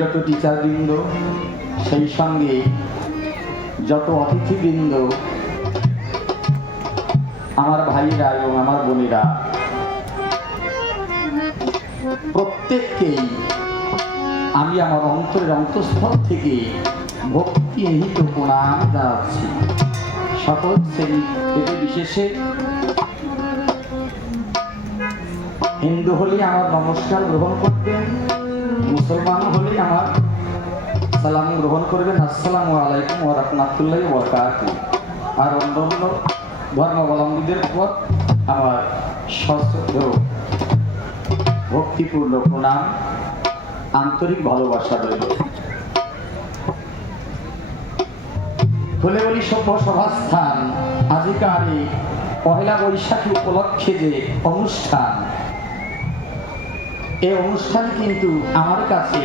যত টিচারবৃন্দ, সেই সঙ্গে যত অতিথিবৃন্দ, আমার ভাইরা এবং আমার বোনেরা, প্রত্যেককেই আমি আমার অন্তরের অন্তঃস্থল থেকে ভক্তি নিহিত প্রণাম জানাচ্ছি। সকল শ্রেণী ভেদে বিশেষে হিন্দু হলে আমার নমস্কার গ্রহণ করবেন, মুসলমান হলে আমার সালাম গ্রহণ করবেন, আসসালামু আলাইকুম ওয়া রাহমাতুল্লাহি ওয়া বারাকাতুহু। আর অন্যান্য ধর্মাবলম্বীদের উপর আমার সশ্রদ্ধ ভক্তিপূর্ণ প্রণাম, আন্তরিক ভালোবাসা রইল। ফুলেবলি সভ্য সভাস্থান আজিকার এই পহেলা বৈশাখী উপলক্ষে যে অনুষ্ঠান, এই অনুষ্ঠান কিন্তু আমার কাছে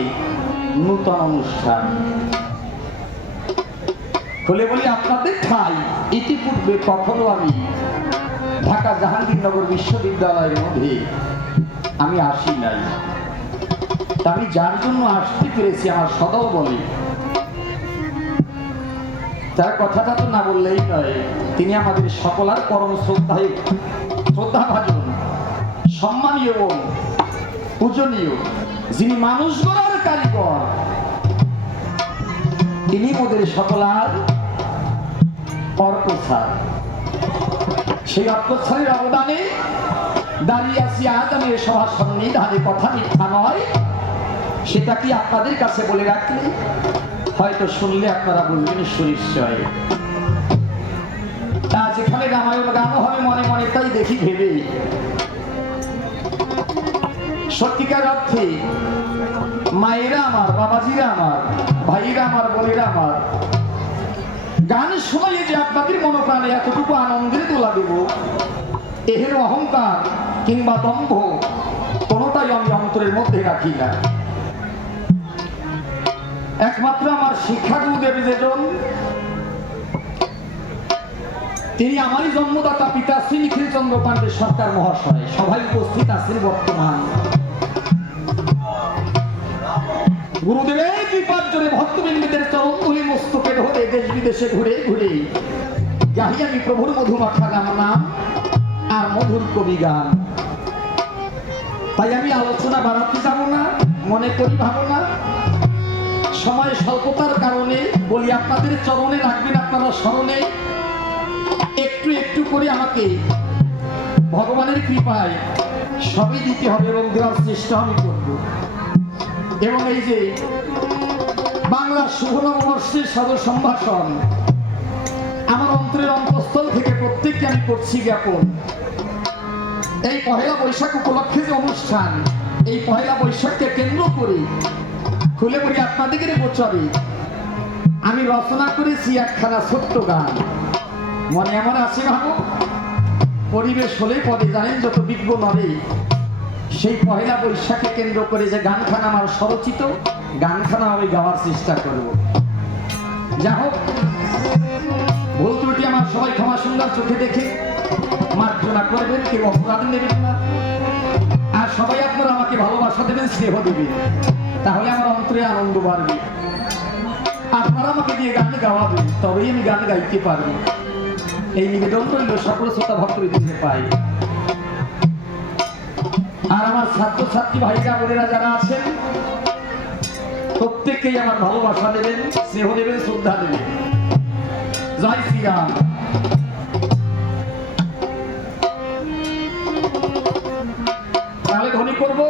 নূতন অনুষ্ঠান। ফুলেবলি আপনাদের ঠাই ইতিপূর্বে কখনো আমি ঢাকা জাহাঙ্গীরনগর বিশ্ববিদ্যালয়ের মধ্যে আমি আসি নাই। আমি যার জন্য আসতে পেরেছি আমার সদল বলে, তার কথাটা তো না বললেই নয়। তিনি আমাদের সকলার পরম শ্রদ্ধাভাজন, সম্মানীয় এবং পূজনীয়, যিনি মানুষ গড়ার কারিগর, তিনি মোদের সকলার অর্কছাড়। সেই অর্কছাড়ের অবদানে দাঁড়িয়ে আছি আজ আমি এই সভা সন্নিধানে। কথা মিথ্যা নয়, সেটা কি আপনাদের কাছে বলে রাখলে হয়তো শুনলে আপনারা বলবেন সুনিশ্চয়। তা যেখানে রামায়ণ গান হবে মনে মনে তাই দেখি ভেবে, সত্যিকার অর্থে মায়েরা আমার, বাবাজিরা আমার, ভাইরা আমার, বোনেরা আমার, গান শোনাইয়ে যে আপনাদের মনোপ্রাণে এতটুকু আনন্দের তোলা দেব, এর অহংকার কিংবা দম্ভ কোনোটাই আমি অন্তরের মধ্যে রাখি না। একমাত্র আমার শিক্ষাগুরু দেবী যেজন, তিনি আমারই জন্মদাতা পিতা শ্রী নিখিল চন্দ্র পাণ্ডে সরকার মহাশয়। সবাই উপস্থিত আছেন বর্তমান। গুরুদেবের কৃপার জোরে ভক্তবৃন্দদের চরণ ধুলি মস্তকে ধরে দেশ বিদেশে ঘুরে ঘুরে গাহি আমি প্রভুর মধুমাখা নাম আর মধুর কবি গান। তাই আমি আলোচনা বাড়াতে যাব না, মনে করি ভাবো না, সময় স্বল্পতার কারণে বলি আপনাদের চরণে রাখবেন, আপনারা স্মরণে একটু একটু করে আমাকে ভগবানের কৃপায় সবই দিতে হবে এবং দেওয়ার চেষ্টা আমি করব। এবং এই যে বাংলা শুভ নববর্ষের সাদর সম্ভাষণ আমার অন্তরের অন্তঃস্থল থেকে প্রত্যেককে আমি করছি জ্ঞাপন। এই পহেলা বৈশাখ উপলক্ষে যে অনুষ্ঠান, এই পহেলা বৈশাখকে কেন্দ্র করে খুলে বলি আপনাদের গোচরে আমি রচনা করেছি একখানা ছোট্ট গান। মনে আমার আছে ভাবো, পরিবেশ হলে পদে জানেন যত বিজ্ঞ নরে। সেই পহেলা বৈশাখকে কেন্দ্র করে যে গানখানা আমার স্বরচিত, গানখানা আমি গাওয়ার চেষ্টা করব। যা হোক, ভুল ত্রুটি আমার সবাই ক্ষমা সুন্দর চোখে দেখে মার্জনা করবেন, কেউ অপরাধ নেবেন না। আর সবাই আপনারা আমাকে ভালোবাসা দেবেন, স্নেহ দেবেন, তাহলে আমার অন্তরে আনন্দ বাড়বে। আপনারা আমাকে দিয়ে গান গাওয়াবেন, তবেই আমি গান গাইতে পারবো। এই নিবেদন রইল সকল শ্রোতা ভক্তবৃন্দে পাই। আর আমার ছাত্রছাত্রী ভাইরা বোনেরা যারা আছেন, প্রত্যেককেই আমার ভালোবাসা দেবেন, স্নেহ দেবেন, শ্রদ্ধা দেবেন। জয় শ্রীরাম। তাহলে ধ্বনি করবো।